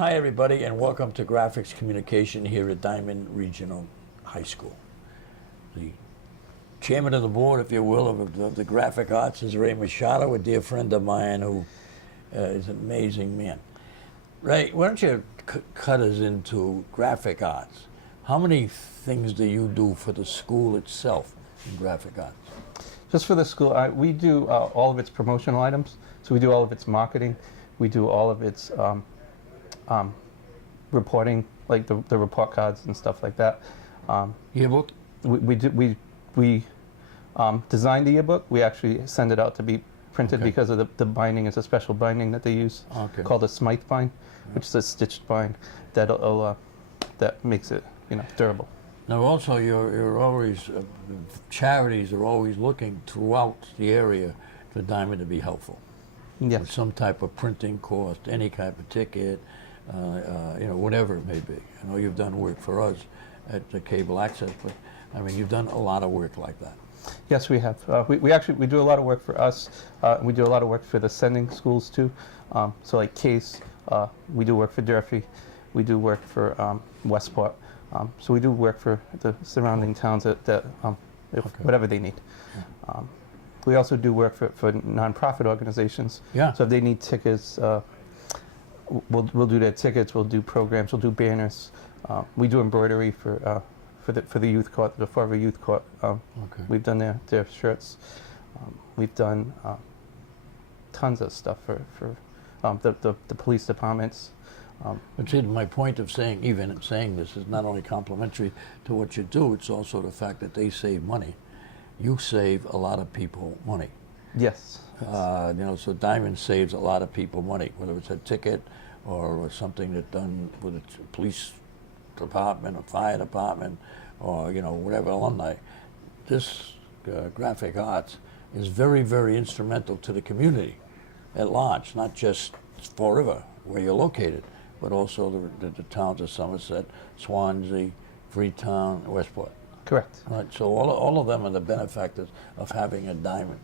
Hi, everybody, and welcome to Graphics Communication here at Diman Regional High School. The chairman of the board, if you will, of the graphic arts is Ray Machado, a dear friend of mine who is an amazing man. Ray, why don't you cut us into graphic arts? How many things do you do for the school itself in graphic arts? Just for the school, we do all of its promotional items. So we do all of its marketing. We do all of its reporting, like the report cards and stuff like that. Yearbook? We design the yearbook. We actually send it out to be printed because of the binding. It's a special binding that they use called a Smythe bind, which is a stitched bind that makes it durable. Now, also, you're always charities are always looking throughout the area for Diman to be helpful. Yes. With some type of printing cost, any type of ticket, whatever it may be. I know you've done work for us at the Cable Access, but I mean, you've done a lot of work like that. Yes, we have. We do a lot of work for us. We do a lot of work for the sending schools too. So like Case, we do work for Durfee. We do work for Westport. So we do work for the surrounding towns whatever they need. We also do work for nonprofit organizations. Yeah. So if they need tickets, we'll do their tickets. We'll do programs. We'll do banners. We do embroidery for the youth court, the Forever Youth Court. We've done their shirts. We've done tons of stuff for the police departments. But see, my point of saying this is not only complimentary to what you do, it's also the fact that they save money. You save a lot of people money. Yes. So Diman saves a lot of people money, whether it's a ticket or something that's done with a police department or fire department or whatever alumni. This graphic arts is very, very instrumental to the community at large, not just Fall River, where you're located, but also the towns of Somerset, Swansea, Freetown, Westport. Correct. Right. So all of them are the benefactors of having a Diman.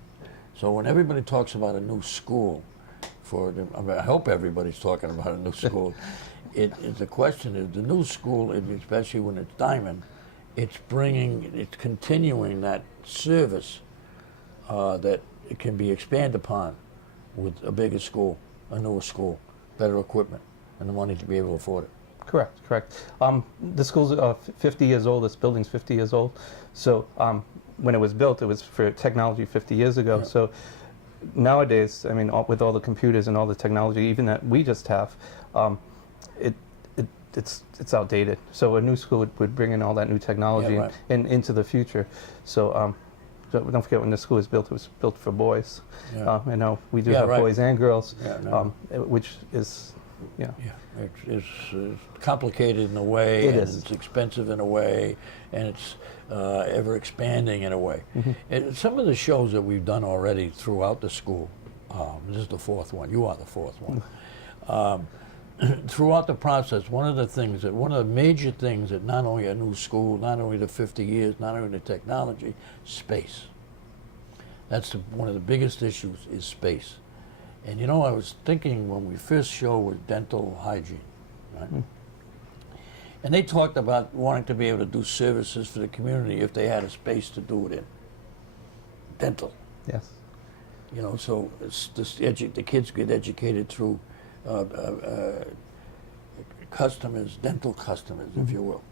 So when everybody talks about a new school, I hope everybody's talking about a new school. The question is the new school, especially when it's Diman, it's continuing that service that it can be expanded upon with a bigger school, a newer school, better equipment, and the money to be able to afford it. Correct. The school's 50 years old. This building's 50 years old. So when it was built, it was for technology 50 years ago. Yeah. So nowadays, I mean, with all the computers and all the technology, even that we just have, it's outdated. So a new school would bring in all that new technology and into the future. So don't forget, when the school was built, it was built for boys. Yeah. I know we do have boys and girls, which is. Yeah. It's complicated in a way, it's expensive in a way, and it's ever expanding in a way. Mm-hmm. And some of the shows that we've done already throughout the school, this is the fourth one, you are the fourth one. Throughout the process, one of the major things that not only a new school, not only the 50 years, not only the technology, space. That's one of the biggest issues is space. And I was thinking when we first show was dental hygiene, right? Mm. And they talked about wanting to be able to do services for the community if they had a space to do it in. Dental. Yes. So the kids get educated through customers, dental customers, if you will.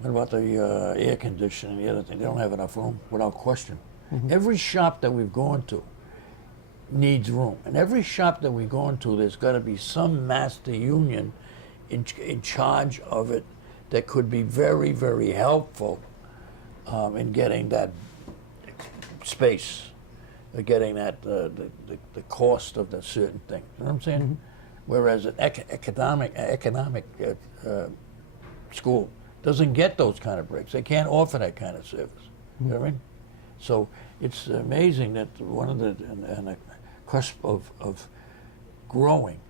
What about the air conditioning and the other thing? They don't have enough room, without question. Mm-hmm. Every shop that we've gone to needs room. And every shop that we go into, there's got to be some master union in charge of it that could be very, very helpful in getting that space, getting that the cost of the certain thing. You know what I'm saying? Mm-hmm. Whereas an economic school doesn't get those kind of breaks. They can't offer that kind of service. Mm-hmm. You know what I mean? So it's amazing that one of the cusp of growing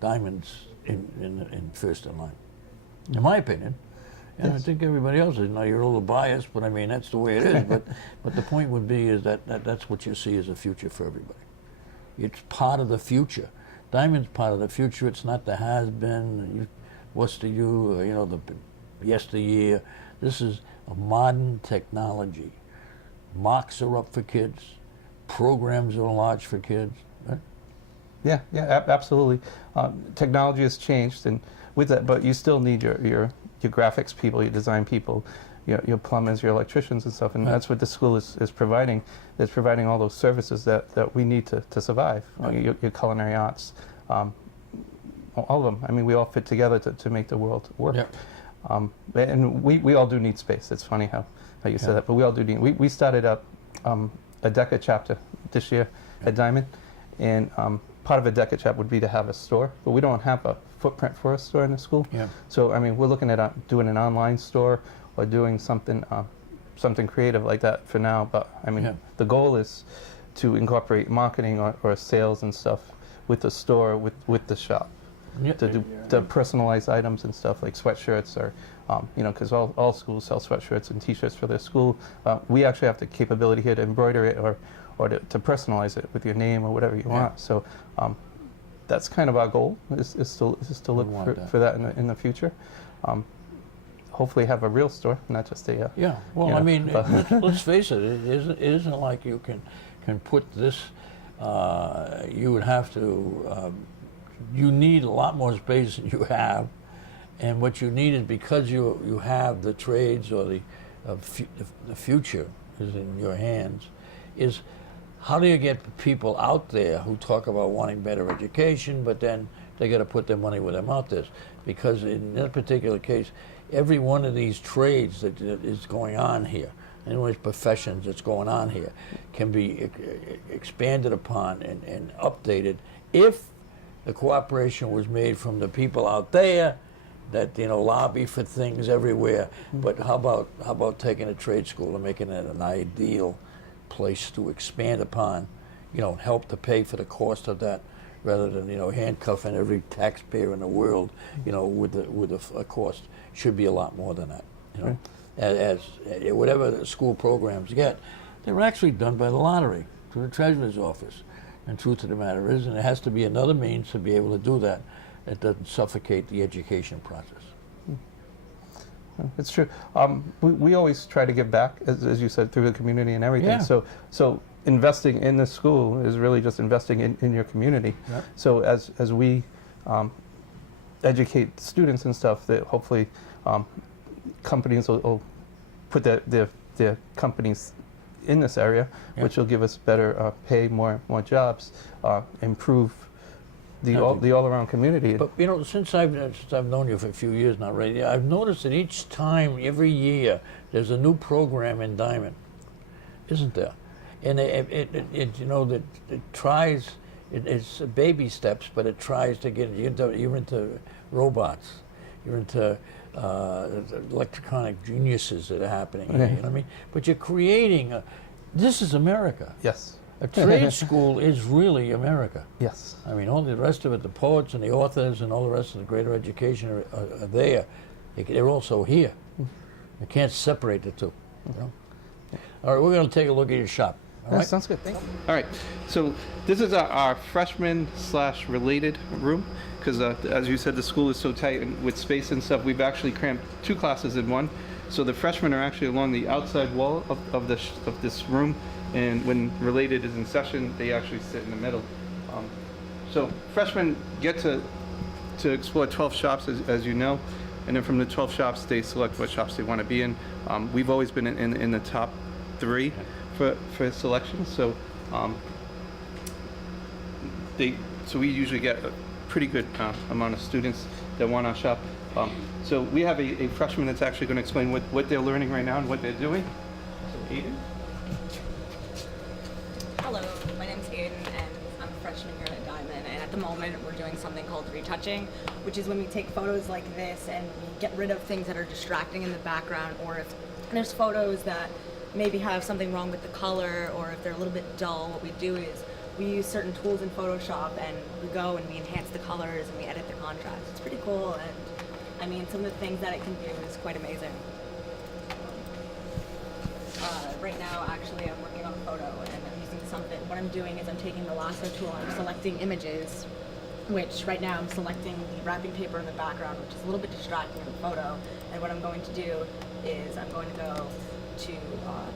Diman's in first in line, in my opinion. And I think everybody else is. Now you're a little biased, but I mean that's the way it is. But the point would be is that's what you see as a future for everybody. It's part of the future Diamond's part of the future. It's not the has-been, what's the you, the yesteryear. This is a modern technology. Mocks are up for kids. Programs are large for kids. Right? Yeah, absolutely. Technology has changed, and with that, but you still need your graphics people, your design people, your plumbers, your electricians and stuff, and Right. that's what the school is providing. It's providing all those services that we need to survive. Right. Your culinary arts, all of them. I mean, we all fit together to make the world work. Yep. And we all do need space. It's funny how you said that, but we all do need. We started up a DECA chapter this year at Diman, and part of a DECA chapter would be to have a store, but we don't have a footprint for a store in the school. Yeah. So I mean, we're looking at doing an online store or doing something creative like that for now. But I mean, Yeah. the goal is to incorporate marketing or sales and stuff with the store, with the shop, Yeah. to do to personalize items and stuff like sweatshirts or because all schools sell sweatshirts and T-shirts for their school. We actually have the capability here to embroider it or to personalize it with your name or whatever you Yeah. want. So that's kind of our goal is to We look want for that in the future. Hopefully have a real store, not just a Yeah, well, you know, I mean, but- let's face it, it isn't like you can put this, you would have to, you need a lot more space than you have, and what you need is because you have the trades or the future is in your hands, is how do you get people out there who talk about wanting better education, but then they got to put their money where their mouth is, because in that particular case, every one of these trades that is going on here, and these professions that's going on here, can be expanded upon and updated if the cooperation was made from the people out there that lobby for things everywhere. But how about taking a trade school and making it an ideal place to expand upon, help to pay for the cost of that, rather than handcuffing every taxpayer in the world, with a cost. Should be a lot more than that. Right. As whatever the school programs get, they're actually done by the lottery through the treasurer's office. And truth of the matter is, and it has to be another means to be able to do that. That doesn't suffocate the education process. It's true. We always try to give back, as you said, through the community and everything. Yeah. So investing in the school is really just investing in your community. Yep. So as we educate students and stuff, that hopefully companies will put their companies in this area, Yep. which will give us better pay, more jobs, improve the all-around community. But since I've known you for a few years now, Ray, I've noticed that each time, every year, there's a new program in Diman, isn't there? And it tries. It's baby steps, but it tries to get you're into robots, you're into electronic geniuses that are happening. Okay. You know what I mean? But you're creating. This is America. Yes. A trade school is really America. Yes. I mean, all the rest of it, the poets and the authors and all the rest of the greater education are there. They're also here. You can't separate the two. All right, we're going to take a look at your shop. All right? Sounds good. Thank you. All right. So this is our freshman/related room, because as you said, the school is so tight, and with space and stuff, we've actually cramped 2 classes in one. So the freshmen are actually along the outside wall of this room, and when related is in session, they actually sit in the middle. So freshmen get to explore 12 shops, as you know, and then from the 12 shops, they select what shops they want to be in. We've always been in the top 3 for selection, so so we usually get a pretty good amount of students that want our shop. So we have a freshman that's actually going to explain what they're learning right now and what they're doing. So Aiden. Hello, my name's Aiden, and I'm a freshman here at Diman, and at the moment we're doing something called retouching, which is when we take photos like this and we get rid of things that are distracting in the background, or if there's photos that maybe have something wrong with the color, or if they're a little bit dull, what we do is we use certain tools in Photoshop, and we go and we enhance the colors and we edit the contrast. It's pretty cool, and I mean, some of the things that it can do is quite amazing. Right now, actually, I'm working on a photo, and I'm using something. What I'm doing is I'm taking the lasso tool, I'm selecting images, which right now I'm selecting the wrapping paper in the background, which is a little bit distracting in the photo. And what I'm going to do is I'm going to go to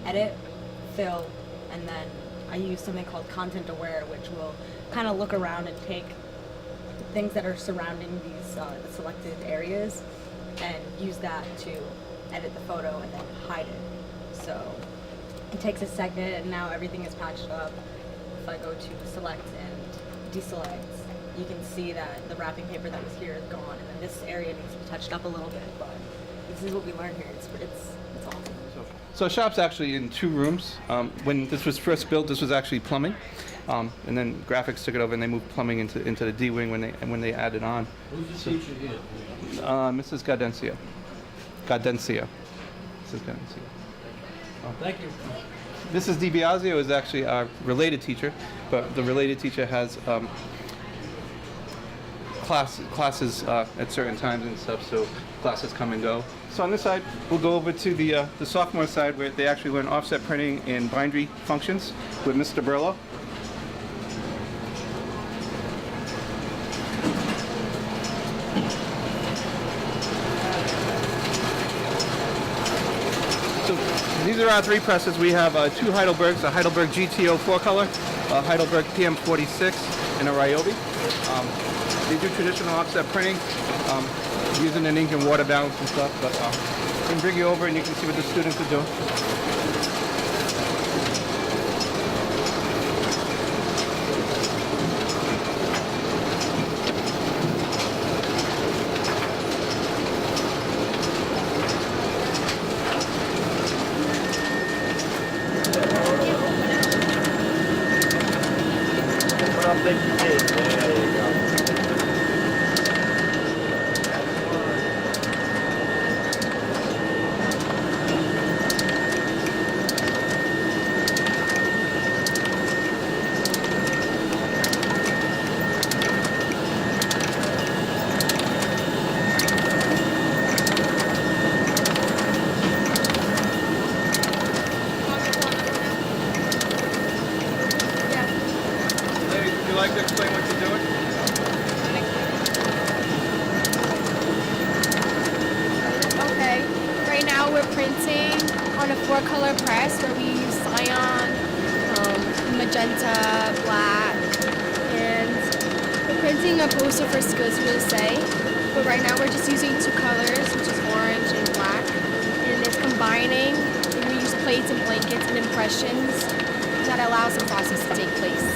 edit, fill, and then I use something called content aware, which will kind of look around and take things that are surrounding these the selected areas and use that to edit the photo and then hide it. So it takes a second, and now everything is patched up. If I go to select and deselect, you can see that the wrapping paper that was here is gone, and then this area needs to be touched up a little bit, but this is what we learned here. It's awesome. So shop's actually in 2 rooms. When this was first built, this was actually plumbing, and then graphics took it over and they moved plumbing into the D wing when they added on. Who's the teacher here? Mrs. Gaudencia. Mrs. Gaudencia. Thank you. Mrs. DiBiasio is actually our related teacher, but the related teacher has classes at certain times and stuff, so classes come and go. So on this side, we'll go over to the sophomore side where they actually learn offset printing and bindery functions with Mr. Burlow. So these are our 3 presses. We have 2 Heidelbergs, a Heidelberg GTO 4-color, a Heidelberg PM46, and a Ryobi. They do traditional offset printing, using an ink and water balance and stuff, but I can bring you over and you can see what the students are doing. Ladies, would you like to explain what you're doing? Okay, right now we're printing on a 4-color press where we use cyan, magenta, black, and we're printing a poster for Skills USA. But right now we're just using 2 colors, which is orange and black, and it's combining. And we use plates and blankets and impressions that allows the process to take place.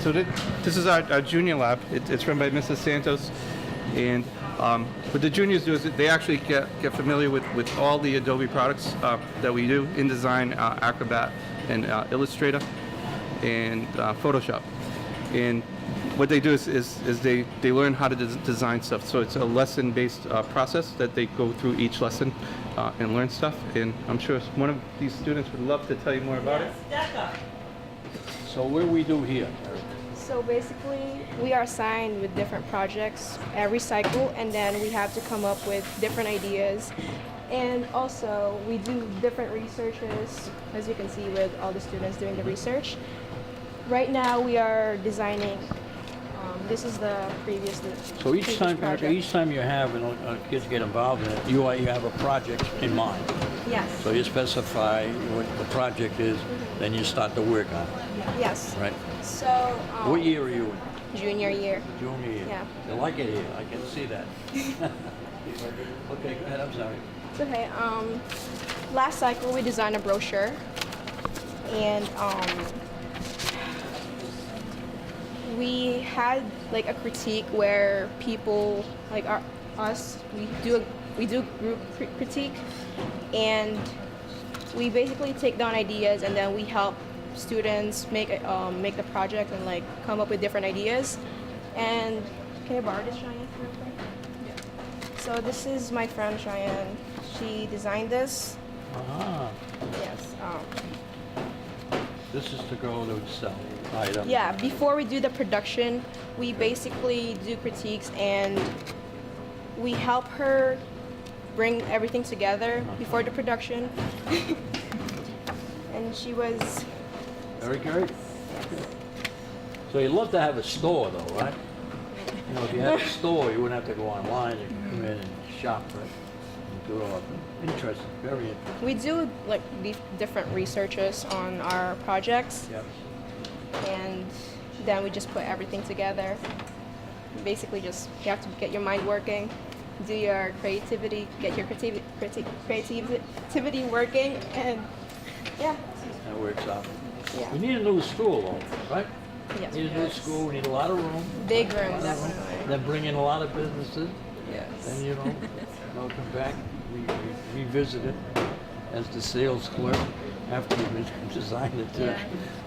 So this is our junior lab. It's run by Mrs. Santos, and what the juniors do is they actually get familiar with all the Adobe products that we do: InDesign, Acrobat, and Illustrator, and Photoshop. And what they do is they learn how to design stuff. So it's a lesson-based process that they go through each lesson and learn stuff. And I'm sure one of these students would love to tell you more about it. So what do we do here? So basically, we are assigned with different projects every cycle, and then we have to come up with different ideas. And also, we do different researches, as you can see with all the students doing the research. Right now, we are designing. This is the previous. So each previous time, project. each time you have kids get involved in it, you have a project in mind. Yes. So you specify what the project is, then you start to work on it, Yes. right? So. What year are you in? Junior year. Junior year. Yeah. You like it here, I can see that. Okay, go ahead, I'm sorry. It's okay. Last cycle we designed a brochure, and we had like a critique where people like us we do group critique, and we basically take down ideas and then we help students make the project and like come up with different ideas. And can I borrow this, Cheyenne, real quick? Yeah. So this is my friend Cheyenne. She designed this. Ah, Yes. this is to go to sell items. Yeah, before we do the production, we basically do critiques and we help her bring everything together before the production. And she was, Very great. So you'd love to have a store though, right? You know, if you had a store, you wouldn't have to go online. You could come in and shop, right? And do it all. Interesting, very interesting. we do like different researches on our projects, Yep. and then we just put everything together. Basically, just you have to get your mind working, do your creativity, get your creativity working, and yeah, That works out. yeah. We need a new school though, right? Yes, We need a new school, we need a lot of room. big room, A lot of room. definitely. Then bring in a lot of businesses. Yes. Then, you know, they'll come back, revisit it as the sales clerk after you design it too. Yeah.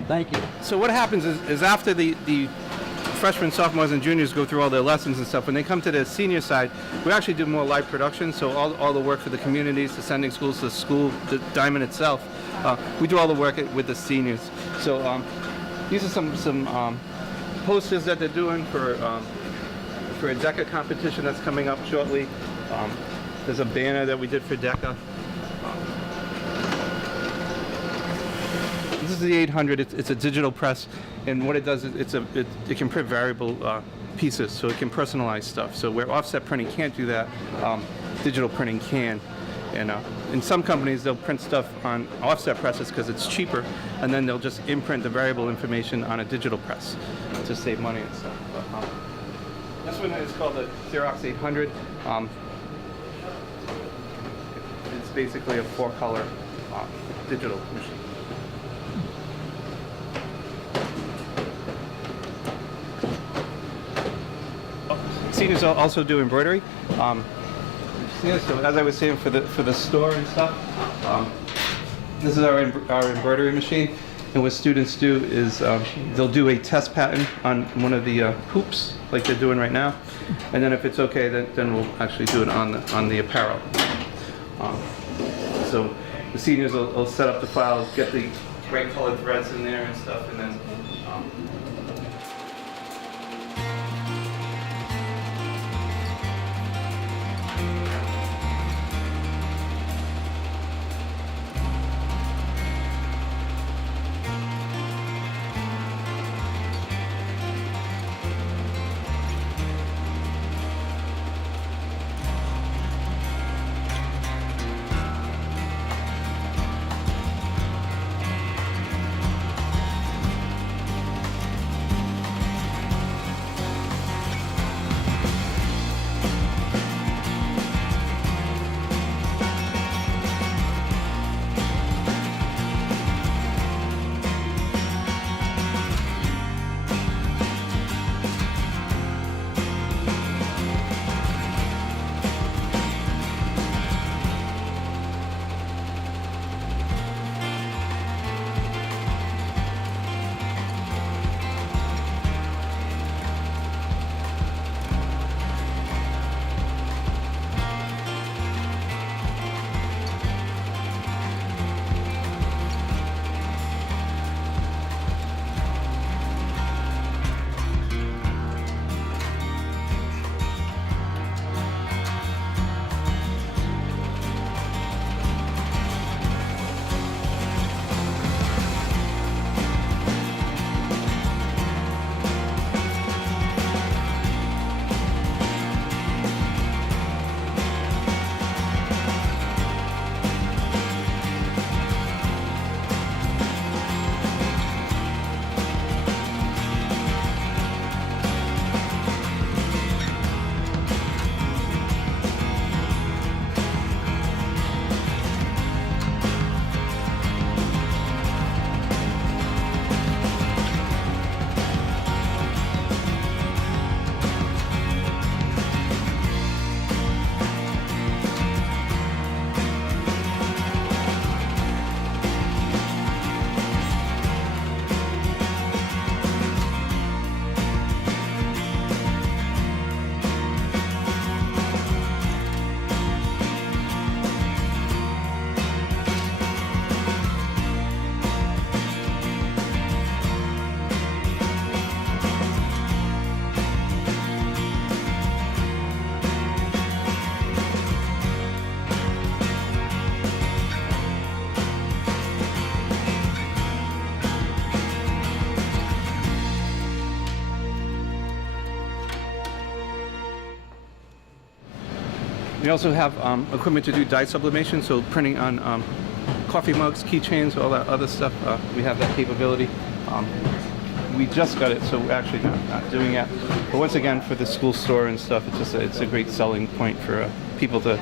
Thank you. So what happens is after the freshmen, sophomores, and juniors go through all their lessons and stuff, when they come to the senior side, we actually do more live production. So all the work for the communities, the sending schools, the school, the Diamond itself, we do all the work with the seniors. So these are some posters that they're doing for a DECA competition that's coming up shortly. There's a banner that we did for DECA. This is the 800. It's a digital press, and what it does is it can print variable pieces, so it can personalize stuff. So where offset printing can't do that, digital printing can. And in some companies, they'll print stuff on offset presses because it's cheaper, and then they'll just imprint the variable information on a digital press to save money and stuff. But, this one is called the Xerox 800. It's basically a 4-color digital machine. Seniors also do embroidery. Yeah, so as I was saying, for the store and stuff, this is our embroidery machine. And what students do is they'll do a test pattern on one of the hoops, like they're doing right now, and then if it's okay, then we'll actually do it on the apparel. So the seniors will set up the files, get the right colored threads in there and stuff, and then. We also have equipment to do dye sublimation, so printing on coffee mugs, keychains, all that other stuff. We have that capability. We just got it, so we're actually not doing it. But once again, for the school store and stuff, it's a great selling point for people to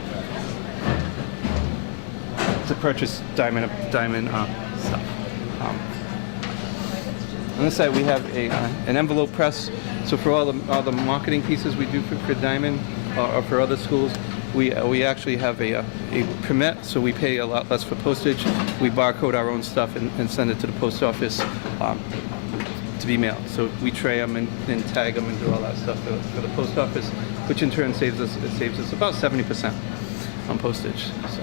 purchase diamond stuff. On this side, we have an envelope press. So for all the marketing pieces we do for Diamond or for other schools, we actually have a permit, so we pay a lot less for postage. We barcode our own stuff and send it to the post office to be mailed. So we tray them and tag them and do all that stuff for the post office, which in turn saves us about 70% on postage. So.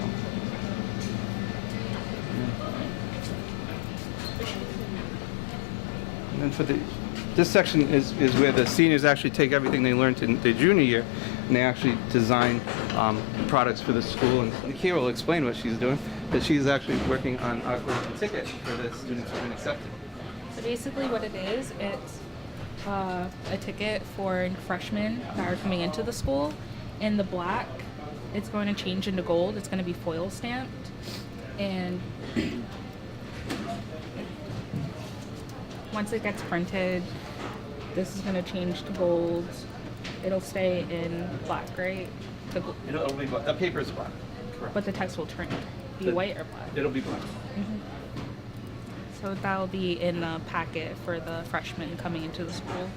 And then for this section is where the seniors actually take everything they learned in their junior year, and they actually design products for the school. And Kira will explain what she's doing, that she's actually working on a ticket for the students who've been accepted. So basically what it is, it's a ticket for freshmen that are coming into the school. In the black, it's going to change into gold. It's going to be foil stamped. And once it gets printed, this is going to change to gold. It'll stay in black, right? It'll be black. The paper is black. Correct. But the text will be white or black. It'll be black. So that'll be in the packet for the freshmen coming into the school.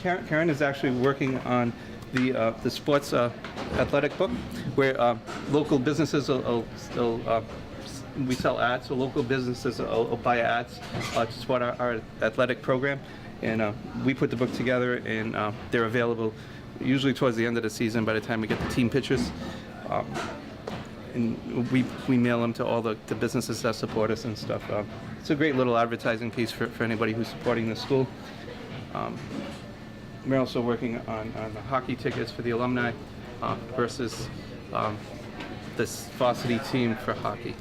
Karen is actually working on the sports athletic book, where local businesses will we sell ads, so local businesses will buy ads to support our athletic program, and we put the book together, and they're available usually towards the end of the season by the time we get the team pictures. And we mail them to all the businesses that support us and stuff. It's a great little advertising piece for anybody who's supporting the school. We're also working on the hockey tickets for the alumni versus this varsity team for hockey.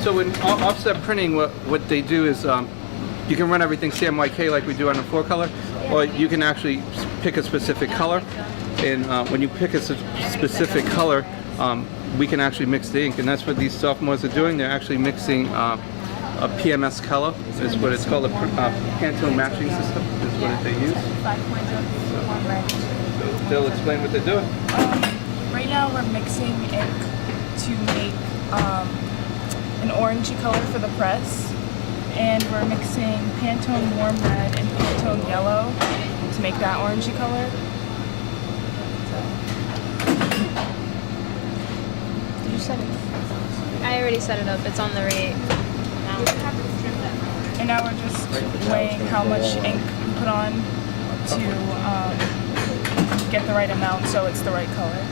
So in offset printing, what they do is you can run everything CMYK like we do on the 4-color, or you can actually pick a specific color. And when you pick a specific color, we can actually mix the ink, and that's what these sophomores are doing. They're actually mixing a PMS color, is what it's called, a Pantone matching system, is what they use. So they'll explain what they're doing. Right now we're mixing ink to make an orangey color for the press, and we're mixing Pantone warm red and Pantone yellow to make that orangey color. Did you set it? I already set it up. It's on the right now. And now we're just weighing how much ink we put on to get the right amount so it's the right color.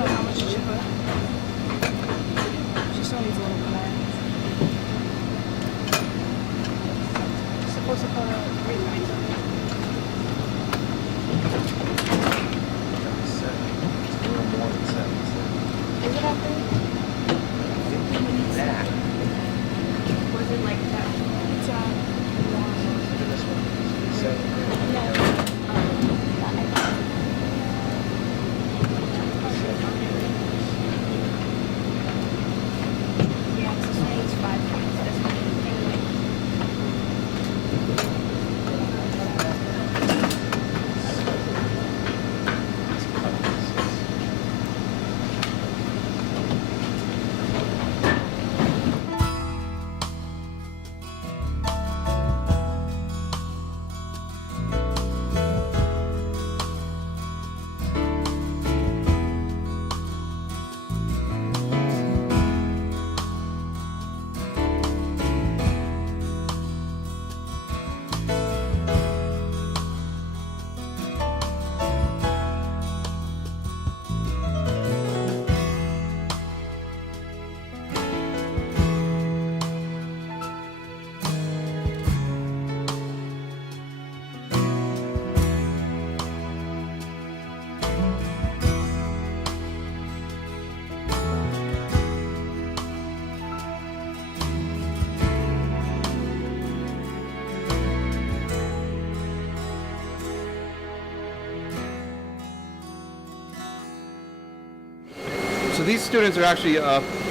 How much did you put? She still needs a little bit more. Supposed to put 3 points on it. Is it up there? Was it like that? It's yeah, so it's 5 points. This one is 3 points. So these students are actually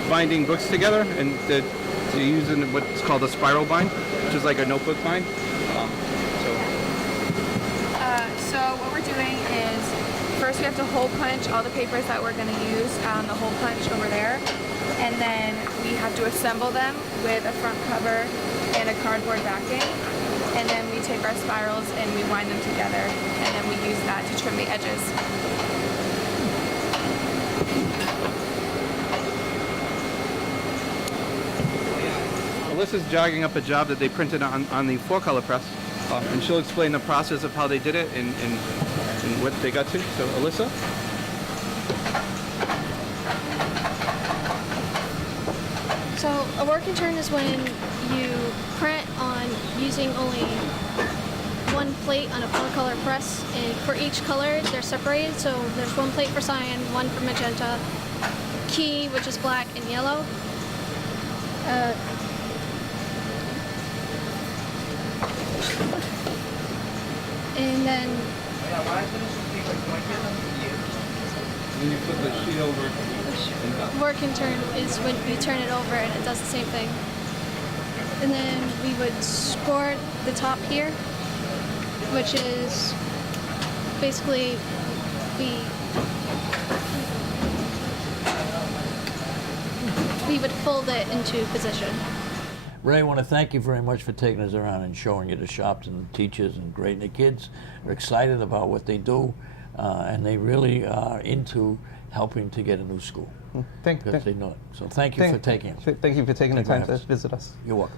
binding books together, and they're using what's called a spiral bind, which is like a notebook bind. So what we're doing is first we have to hole punch all the papers that we're going to use on the hole punch over there, and then we have to assemble them with a front cover and a cardboard backing, and then we take our spirals and we wind them together, and then we use that to trim the edges. Alyssa's jogging up a job that they printed on the 4-color press, and she'll explain the process of how they did it and what they got to. So, Alyssa? So a work and turn is when you print on using only one plate on a 4-color press, and for each color they're separated. So there's one plate for cyan, one for magenta, key, which is black, and yellow. And then When you flip the sheet over. work and turn is when you turn it over and it does the same thing. And then we would score the top here, which is basically we would fold it into position. Ray, I want to thank you very much for taking us around and showing you the shops and the teachers and grading the kids. They're excited about what they do, and they really are into helping to get a new school because they know it. So thank you for taking us. Thank you for taking the Thank you for time having to us. visit us. You're welcome.